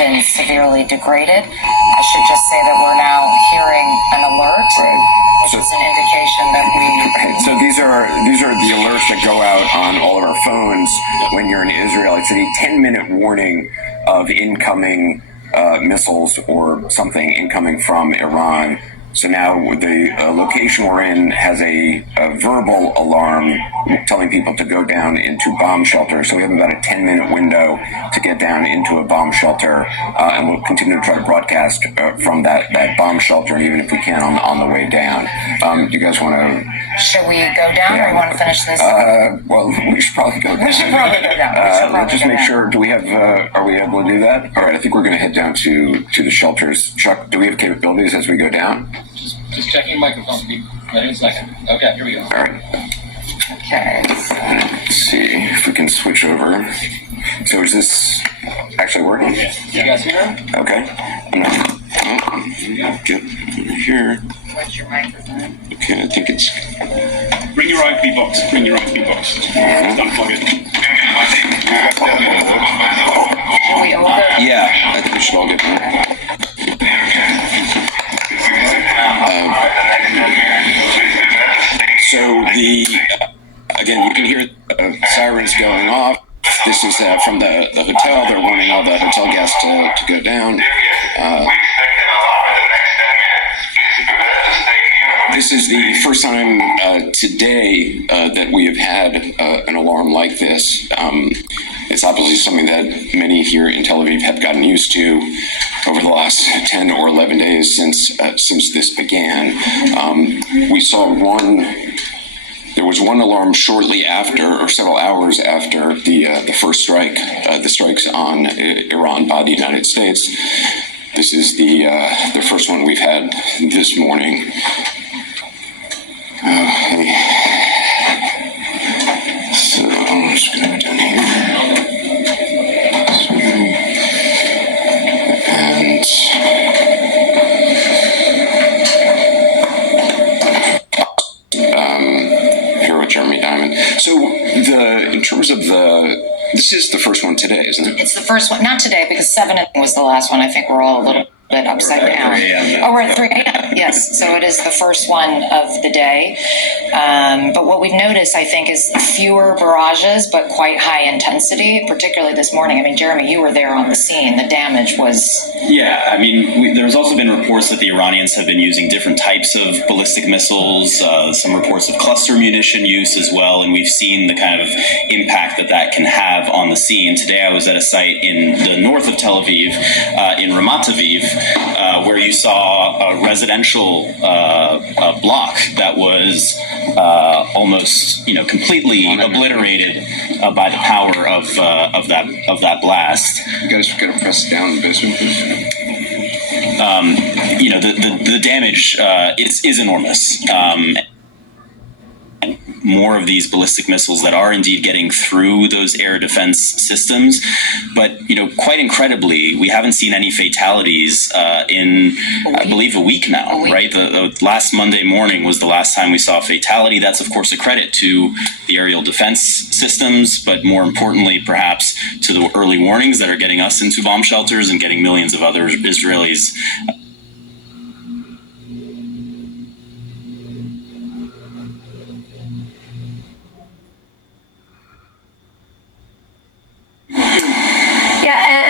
been severely degraded. I should just say that we're now hearing an alert, which is an indication that So these are the alerts that go out on all of our phones when you're in Israel. It's a 10-minute warning of incoming missiles or something incoming from Iran. So now the location we're in has a verbal alarm telling people to go down into bomb shelter. So we have about a 10-minute window to get down into a bomb shelter, and we'll continue to try to broadcast from that bomb shelter, even if we can on the way down. Do you guys want to? Should we go down, or you want to finish this? Well, we should probably go down. We should probably go down. Let's just make sure. Do we have? Are we able to do that? All right. I think we're going to head down to the shelters. Chuck, do we have capabilities as we go down? Just checking microphone. Wait a second. Okay, here we go. All right. Okay. Let's see if we can switch over. So is this actually working? Yeah. You guys hear? Okay. Get here. What's your microphone? Okay, I think it's. Bring your IP box. Bring your IP box. Unplug it. Should we open? Yeah, I think we should all get one. So again, you can hear sirens going off. This is from the hotel. They're warning all the hotel guests to go down. This is the first time today that we have had an alarm like this. It's obviously something that many here in Tel Aviv have gotten used to over the last 10 or 11 days since this began. We saw there was one alarm shortly after, or several hours after the first strike, the strikes on Iran by the United States. This is the first one we've had this morning. So I'm just going to go down here. And here with Jeremy Diamond. So in terms of this is the first one today, isn't it? It's the first one, not today, because 7 was the last one. I think we're all a little bit upside down. Oh, we're at 3 a.m. Yes, so it is the first one of the day. But what we've noticed, I think, is fewer barrages, but quite high intensity, particularly this morning. I mean, Jeremy, you were there on the scene. The damage was... Yeah, I mean, there's also been reports that the Iranians have been using different types of ballistic missiles, some reports of cluster munition use as well, and we've seen the kind of impact that can have on the scene. Today I was at a site in the north of Tel Aviv, in Ramat Aviv, where you saw a residential block that was almost, completely obliterated by the power of that blast. You guys got to press down the basement, please. The damage is enormous. More of these ballistic missiles that are indeed getting through those air defense systems. But, quite incredibly, we haven't seen any fatalities in, I believe, a week now, right? The last Monday morning was the last time we saw a fatality. That's, of course, a credit to the aerial defense systems, but more importantly, perhaps, to the early warnings that are getting us into bomb shelters and getting millions of other Israelis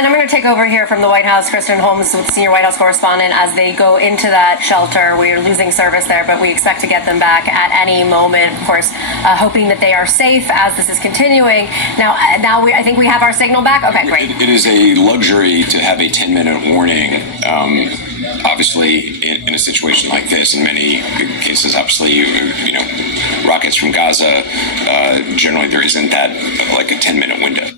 And I'm going to take over here from the White House. Kristen Holmes, senior White House correspondent. As they go into that shelter, we are losing service there, but we expect to get them back at any moment. Of course, hoping that they are safe as this is continuing. Now, I think we have our signal back. Okay, great. It is a luxury to have a 10-minute warning. Obviously, in a situation like this, in many cases, obviously, rockets from Gaza. Generally, there isn't that like a 10-minute window.